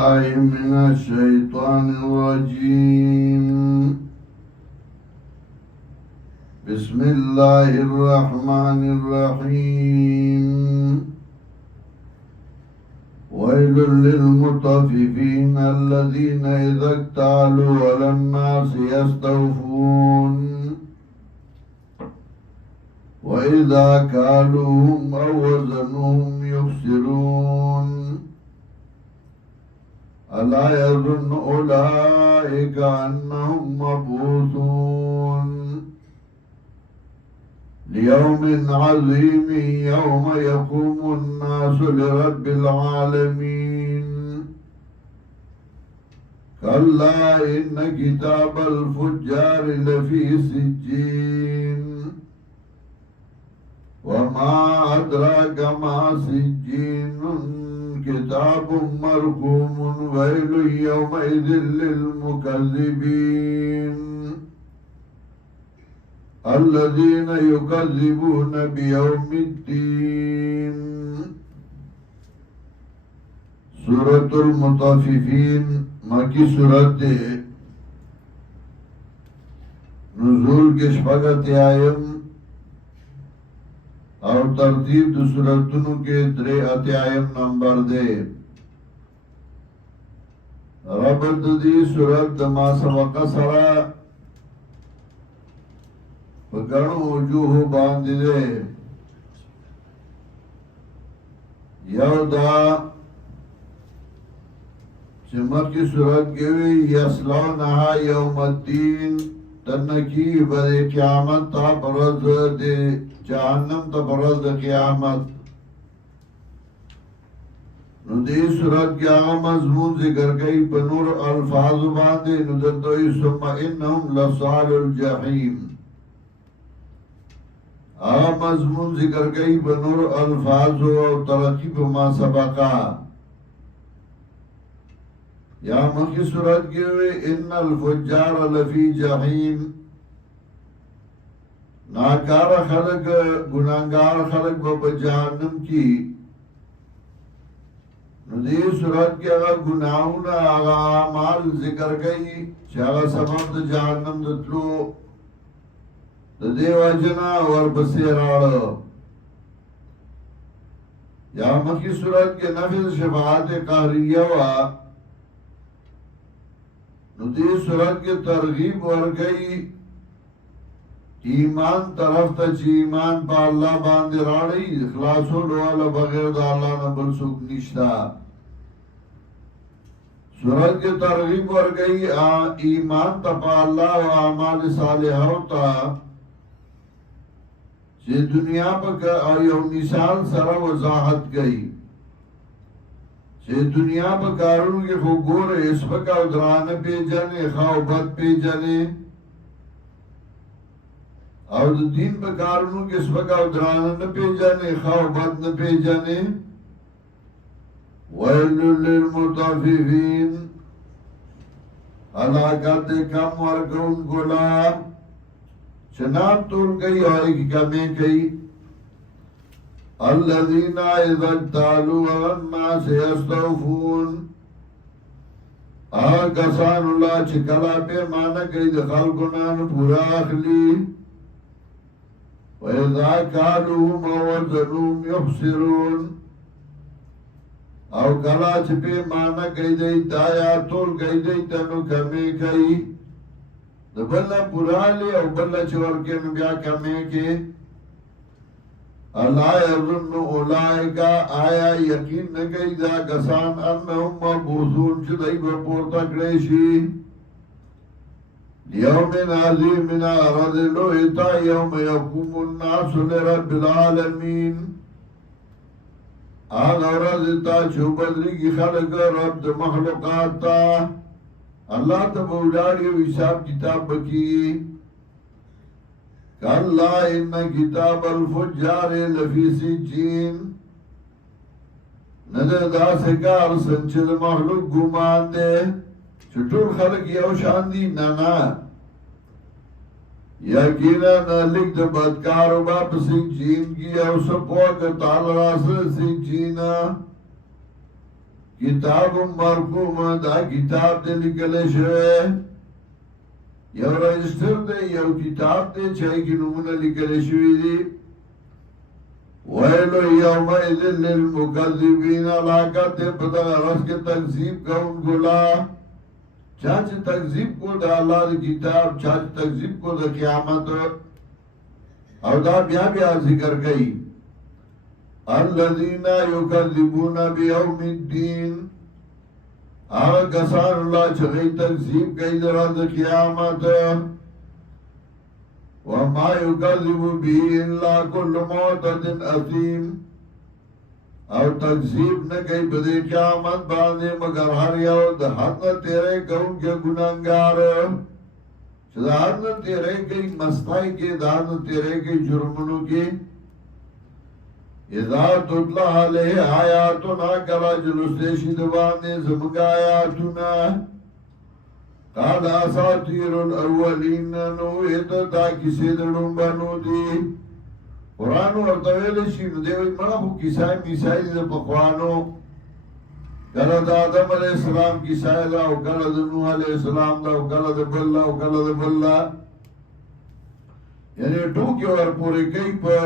الله من الشيطان الرجيم. بسم الله الرحمن الرحيم. ويل للمطففين الذين إذا اكتالوا على الناس يستوفون وإذا كالوهم أو وزنوهم يخسرون. ألا يظن أولئك أنهم مبعوثون ليوم عظيم يوم يقوم الناس لرب العالمين. كلا إن كتاب الفجار لفي سجين وما أدراك ما سجين كتاب مرقوم ويل يومئذ للمكذبين الذين يكذبون بيوم الدين. سورة المطففين مکی سورت نزول کے شپږ اتیایم اور ترتیب دو سورتونو کے 3 نمبر دے. ربط دی سورت ما سبق سرا گنو وجوہ باندھ دے. یو دا چمک کی سورت گوی یسلونہا یوم الدین تنکی بد قیامت تا برز دے جہنم تا برز قیامت. نو دی صورت کی آغا مضمون ذکر گئی بنور الفاظ باندے نو دتوئی ثم انہم لصال الجحیم. آغا مضمون ذکر گئی بنور الفاظ و ترقیب ما سبقا. یا مکی صورت کی ہوئے ان الفجار لفی جحیم. ناکار خلق گناہگار خلق با جہنم کی. ندی صورت کی اگر گناہون آغا اعمال ذکر گئی چھ آغا سبب دا جہنم دتلو دے وجنا اور بسیر آڑا. یا مکی صورت کے نفذ شفاعت قہریہ وا ندی صورت کے ترغیب ورگئی ایمان طرف تا چی ایمان پا اللہ باندے راڑی اخلاصو لوالا بغیر دا اللہ نبل سوک نشتا. سورت کے ترغیب ورگئی ایمان تا پا اللہ و اعمال صالحہ تا چی دنیا پا یو نشان سر وضاحت گئی چی دنیا پا کارون کے خوگور اس پکا ادران پی جانے خوابت پی جانے اور دین پہ کارنوں کے سبقہ ادران نہ پی جانے خواہ بد نہ پی جانے. وَيْلٌ لِلْمُطَفِّفِينَ ہلاکت کم ورکون گلا چناب تول گئی اور ایک کمی گئی. الَّذِينَ اِذَا اكْتَالُوا عَلَى النَّاسِ يَسْتَوْفُونَ کسان اللہ چکلا پہ مانا گئی دخل گنان پورا اخلی. وَإِذَا كَالُوهُمْ وَوَزَنُوهُمْ يُخْسِرُونَ او کلا چپے مانا گئی دی تایا تول گئی دی تنو کمی گئی دبلا پرالی او بلا چورکے نبیا کمی کے. اللہ یظن اولائکا آیا یقین نگئی دا کسان انہم مبعوثون چدائی بپورتا کریشی یوم عظیم من ارض لوحتا یوم یقوم الناس لرب العالمین. آغا رضتا چھو بدری کی خلق رب دا مخلوقات تا اللہ تا بولاری و حساب کتاب بکی. کلا ان کتاب الفجار لفی سجین ندر دا سکار سنچد مخلوق گمان دے چھٹور خلق یو شاندی نانا. یقینا لکھ د بدکارو باپ سجین کی او سپوک تال راس سجینا کتاب مرقوم دا کتاب دے لکلے شوے یو رجسٹر دے یو کتاب دے چاہی کی نمونہ لکلے شوی دی ویلو یومئذ للمکذبین علاقات دے پتہ رس کے تکذیب کا ان گلا چاچ تکذیب کو دا اللہ دی کتاب چاچ تکذیب کو دا قیامت او دا بیا بیا ذکر گئی الذین یکذبون بیوم الدین آغا کسان اللہ چغی تکذیب کئی درد قیامت وما یکذب بی الا کل معتد اثیم او تکذیب نہ کئی بدے قیامت باندے مگر ہر یو دا حد نہ تیرے کون کے گناہگار چدا حد نہ تیرے کئی مستائی کے دا حد نہ تیرے کئی جرمنوں کے اذا تطلع علیہ آیاتنا کرا جلوسیشی دوانے زمگا آیاتنا قال اساطیر الاولین نویت تا کسی دڑوں بنو دی قرآن ورطویل شی دیوی منا خو کسائی میسائی دی پخوانو کلا دا آدم علیہ السلام کسائی دا او کلا دا نوح علیہ السلام دا او کلا دا بلہ او کلا دا بلہ یعنی ٹوکی ور پوری کئی پا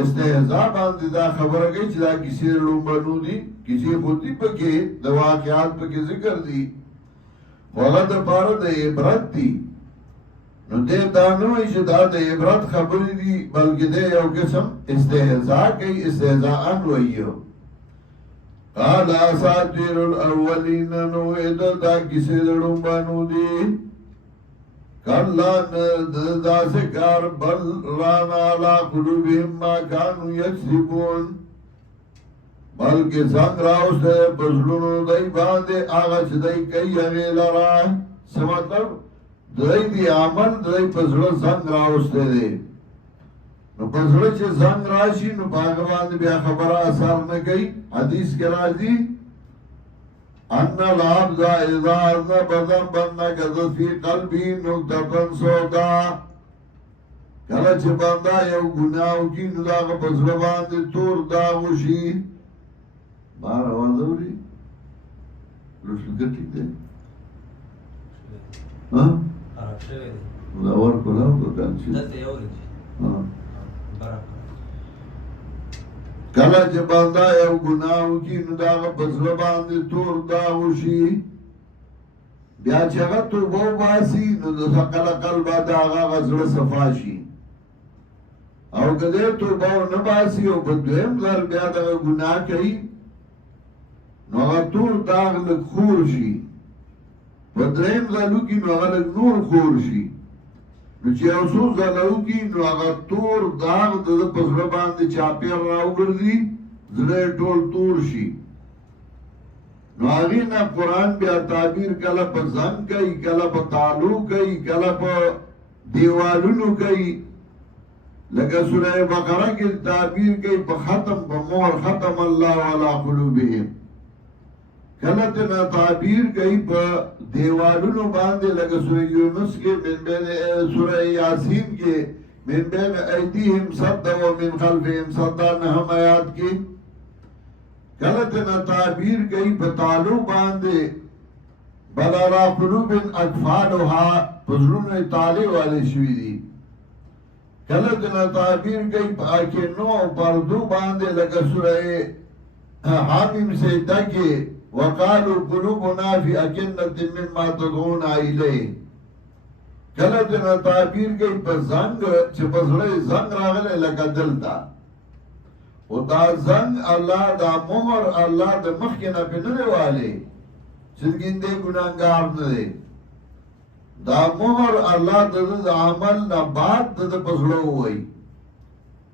استحضاء باندی دا خبر گئی چی دا کسی دڑوں بنو دی کسی خودی پا کے دا واقعات پا کے ذکر دی وغد پارد عبرت دی نو دے دانوی چه دا دے عبرت خبری دی بلکہ دے یو قسم استحضاء کئی استحضاءن ویو قال اساطیر الاولین نوید دا کسی دڑوں بانو دی کلا دا سکار بل رانا علا قلوبهم ما کانو یکسبون بلکہ زنگ راوس دے بزلونو دائی باندے آغا چه دائی کئی اغیل رائے سمطلب دائی دی عمل دائی پزڑا زنگ راوستے دے نو پزڑا چه زنگ راشی نو باغوان بیا خبرہ اثار نکئی حدیث کے راضی ان العبد اذا اذنب ذنبا نکذت فی قلبی نکتتن سودا کلا چه بندہ یو گناہو کی نو داغ پزڑا باندے تور داغوشی بار آواز ہو رہی لوشنگر ٹھیک دے ہاں مدور کلاو تو کانچی کلا چه بندہ یو گناہو کی نو داغ پزر باندی تور داغوشی بیا چگا تو بو باسی نو دسا کلا قلبا داغا غزر صفاشی او کدے تو بو نباسی او بدویم در بیا داغا گناہ کئی نو اگر تور داغ لگ خور شی بدرین زلو کی نو اگر لگ نور خور شی نو چی اوسو زلو کی نو اگر تور داغ دا پسر باندی چاپیر راو گردی زلے ٹول تور شی نو آگی نا قرآن بیا تعبیر کلا پا زن کئی کلا پا تالو کئی کلا پا دیوالونو کئی لگا سورہ بقرہ کی تعبیر کئی پا ختم پا مور ختم اللہ علا قلوبہم کلتنا تعبیر کئی پا دیوالونو باندے لگا سورہ یونس کے من بین سورہ یاسین کے من بین ایدیہم صدہ و من خلفہم صدہ نہم آیات کی کلتنا تعبیر کئی پا تالو باندے بلا را قلوب اکفالوہا پزرون تالے والے شوی دی کلتنا تعبیر کئی پا آکے نو پردو باندے لگا سورہ حامیم سیدہ کے وقالوا قلوبنا في أكنة مما تدعونا إليه کلتنا تعبیر کئی پر زنگ چه پسڑے زنگ راغلے لکا دلتا و دا زنگ اللہ دا مہر اللہ دا مخینا پی نرے والے چنگین دے گناہگار ندے دا مہر اللہ دا عمل نبات دا پسڑو ہوئی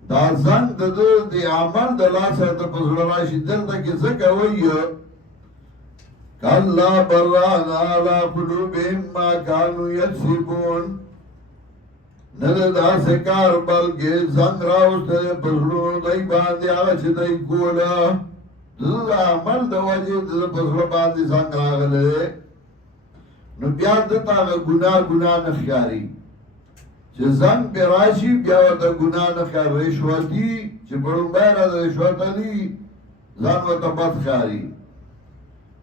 دا زنگ دا عمل دا لاسا دا پسڑو راشی دلتا کسا کوئی کلا بران علا قلوبهم ما کانو یکسبون نددا سکار بلکہ زنگ راوست دے پسلون دائی باندی آغاچ دائی کولا دل عمل دا وجہ دل پسلو باندی زنگ راغلے نو بیاد دتا گناہ نخیاری چه زنگ پیراشی بیاوتا گناہ نخیار رشوتی چه بڑن بیرہ دا رشوتا دی زن و تا بد خیاری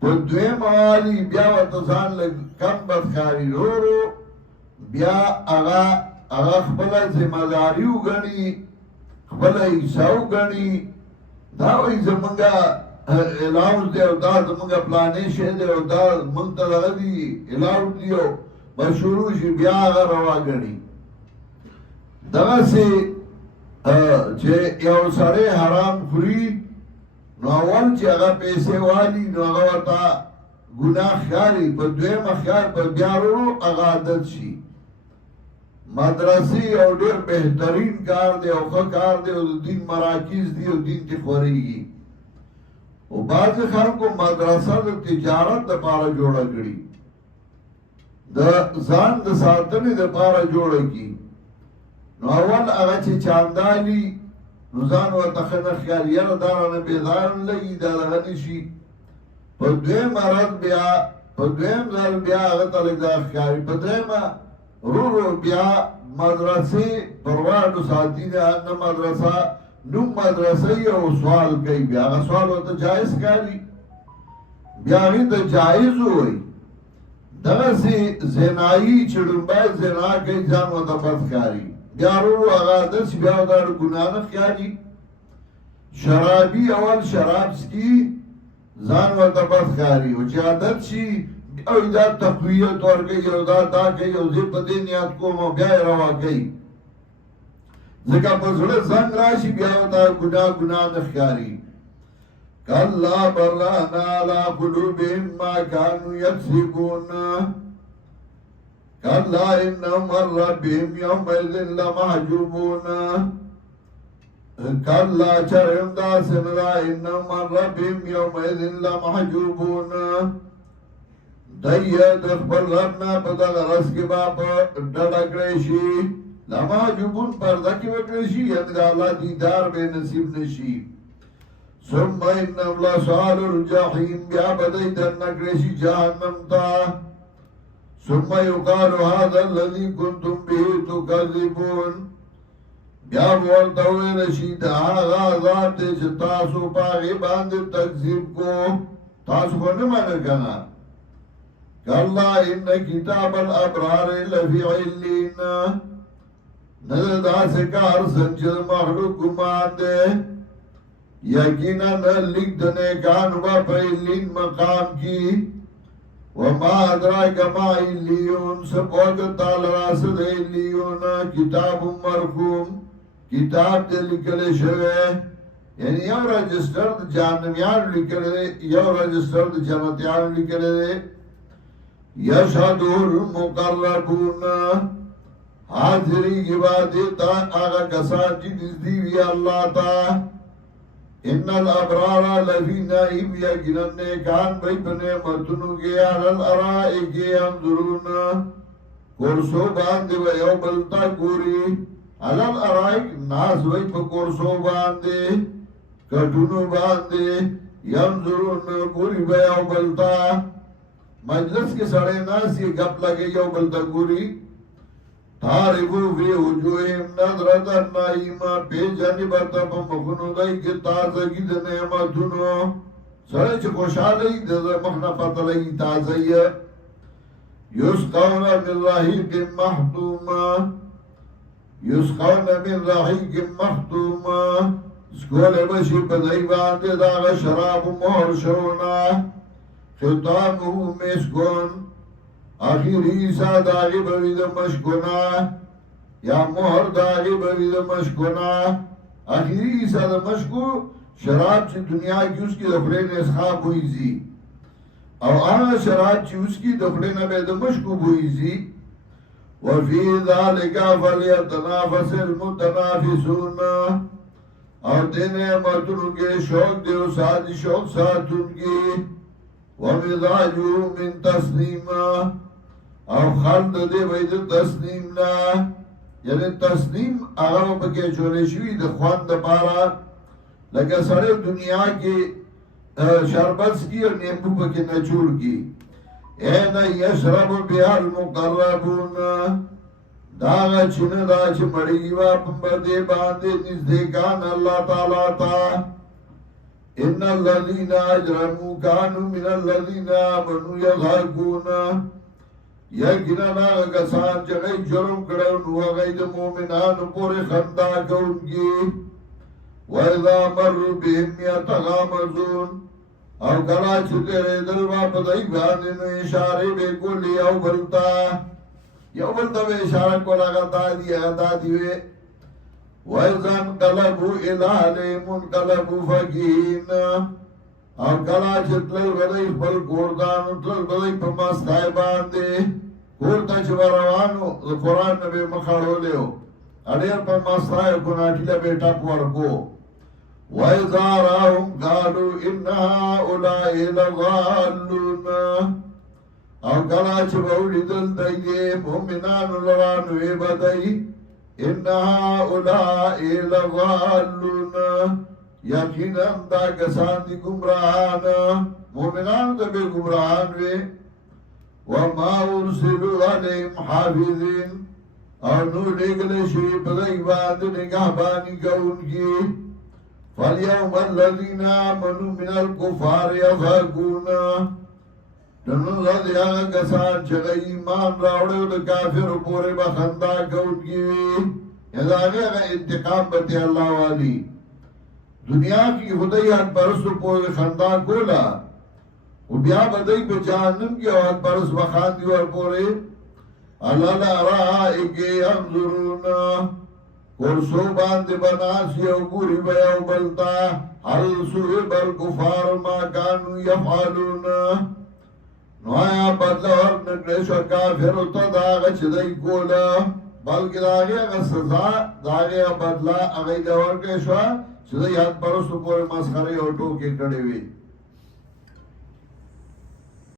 په دویم والی بیا ورته ځان لږ کم بدکاري رورو بیا هغه خپله ذمهداري وګڼي خپله حصه وګڼي دا وایي زمونږه الاؤنس دی او دا زمونږه پلانې شی دی او دا مونږ ته دغه دي الاؤنس دی او به شروع شي بیا هغه روا ګڼي دغسې چې یو سړی حرام خوري نو اول چې هغه پیسې والي نو هغه ورته ګناه ښکاري په دویمه ښکار په بیا ورو هغه عادت شي مدرسې یو ډېر بهترین کار دی او ښه کار دی او د دین مراکز دي او دین کې خورېږي او بعضې خلکو مدرسه د تجارت دپاره جوړه کړي د ځان د ساتنې دپاره جوړه کړي نو اول هغه چې چاندالي نو ځان ورته ښه نه ښکاري یاره دا رانه بېځایه نه لګي دا دغه نه شي په دویم ورځ بیا په دویم ځل بیا هغه ته لږ دا ښکاري په درېیمه ورو بیا مدرسې پرواډو ساتي نه مدرسه نوم مدرسه او سوال کوي بیا هغه سوال ورته جایز ښکاري بیا هغې ته جایز ووایي دغسې زنایي چې ړومبی زنا کوي ځان ورته بد ښکاري بیا ورو هغه عادت شي بیا ورته ګناه نه ښکاري شرابي اول شراب څکي ځان ورته بد ښکاري او چې عادت شي او دا تقویت ورکوي او دا کوي او زه په دې نیت کوم او بیا یې روا کوي ځکه په زړه زنګ راشي بیا ورته ګناه نه ښکاري کلا برهنا علی قلوبهم ما کانوا یکسبون کلا انهم عن ربهم یومئذ لمحجوبون کلا چرم داسې نه ده انهم عن ربهم یومئذ لمحجوبون دی د خپل رب نه په دغه ورځ کې به په ډډه کړی شي لمحجوبون پرده کې به کړی شي یعنې د الله دیدار به نصیب نه شي ثم انهم لصال الجحیم بیا به دی دننه کړی شي جهنم ته ثم یقال هذا الذي كنتم به تکذبون بیا به ورته وویل شي د هغه عذاب دی چې تاسو په هغې باندې تکذیب کو تاسو خو نه منئ که نه کلا ان کتاب الابرار لفی علین نه ده داسې کار سن چې د مخلوق ګمان دی یقینا لیک د نیکانو به په علین مقام کې وما ادراک ما علیون سپوږ تعالی راس د علیون کتاب مرقوم کتاب دې لیکل شوی یعنی یو رجسٹر د جهنميانو لیکل دی یو رجسٹر د جنتیانو لیکل دی یشهدو المقربون حاضری کی بات تا آغا کسان چی نزدی وی اللہ تا ان الابرار لفی نائم یقیناً نیکان بھئی بنے متنو کے علل ارائی کے انظرون کورسو باندے و یو بلتا گوری علل ارائی ناس بھئی پا کورسو باندے کٹونو باندے ینظرون گوری بھئی یو بلتا مجلس کے سڑے ناس یہ گپ لگے یو بلتا گوری تاربو فی وجوہم نظرت النائیمہ پی جانبتا پا مخنو دائی کے تازگی دا نعمتونو سڑے چھ خوشحالی دا مخنفت لئی تازی یسقون من رحیق محتوم یسقون من رحیق محتوم سکول بشی پدائی باندے داغ شراب مہر شونا ختامو مسکون آخری عیسیٰ داغی بوید مشکونا یا مہر داغی بوید مشکونا آخری عیسیٰ دا مشکو شراب چی دنیا کی اس کی دخلین اسخاب ہوئی زی او آنا شراب چی اس کی دخلین بید مشکو ہوئی زی وفی ذالکا فلیتنافس المتنافسون اور دین احمدن کے شوق دے و ساتھ شوق ساتھ ان کی ومزاجو من تسنیم او خلد دے وید تسنیم نا یعنی تسنیم آغا پکے چولے شوی دا خوان دا پارا لکہ سڑے دنیا کی شربت کی اور نیمبو پکے نچوڑ کی این یشرب بیا المقربون داغا چن دا چمڑی و پمبر دے باندے نزدیکان اللہ تعالیٰ تا ان الذين اجرموا كانوا من الذين امنوا يضحكون یقینا کسان چې غي جرم کړو نو هغه د مؤمنانو پورې خندا کوي وَإِذَا مَرُّوا بِهِمْ يَتَغَامَزُونَ او کلا چې تیرې دل په دای باندې نو اشاره به کولې او بلتا یو بلتا به اشاره کوله غتا دی وَإِذَا انقلبوا إِلَىٰ أَهْلِهِمُ انقلبوا فَكِهِينَ او کلا چې تل غدای خپل ګوردانو تل غدای په ماستای باندې ورته چې روانو قرآن نبی مخاړولیو اړیر په ماستای کو ناټیله بیٹا ورکو وَإِذَا رَأَوْهُمْ قَالُوا إِنَّ هَٰؤُلَاءِ لَضَالُّونَ او کلا چې ولیدل دای مومنانو لرانو یې بدای إِنَّ هَٰؤُلَاءِ لَضَالُّونَ یقینا دا کسان دی گمراهان مومنان ته به گمراهان وي وما ارسلوا عليهم حافظين او نو لګل شي په دای باندې نگهبانی کوونکی فاليوم الذين آمنوا من الكفار يضحكون نن زاد یا کسان چې ایمان راوړل د کافر پورې به خندا کوونکی وي دا هغه انتقام به الله والی دنیا کی خدای حق پرستو پورې خندا کولا او بیا بدای په جهنم کې او حق پرست وخاندي ور پورې الله لا رائق ينظرون ورسو باندې بناسی او ګوري بیا او بلتا هل سوء بل کفار ما كانوا يفعلون نو یا بدل ورنکړې شو کافر او ته دا چې دای کولا بلکې داغه سزا داغه بدلا هغه دا ورکړې شو چې یاد پرسو پورې مسخره او ټوکې کړې وي